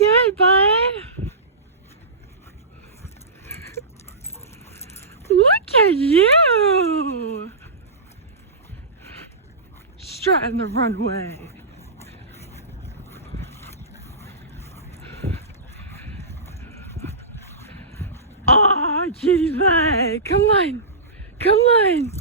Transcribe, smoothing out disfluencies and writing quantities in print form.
doing, bud? Look at you! Strutting the runway. Aw, kitty leg. Come on. Come on.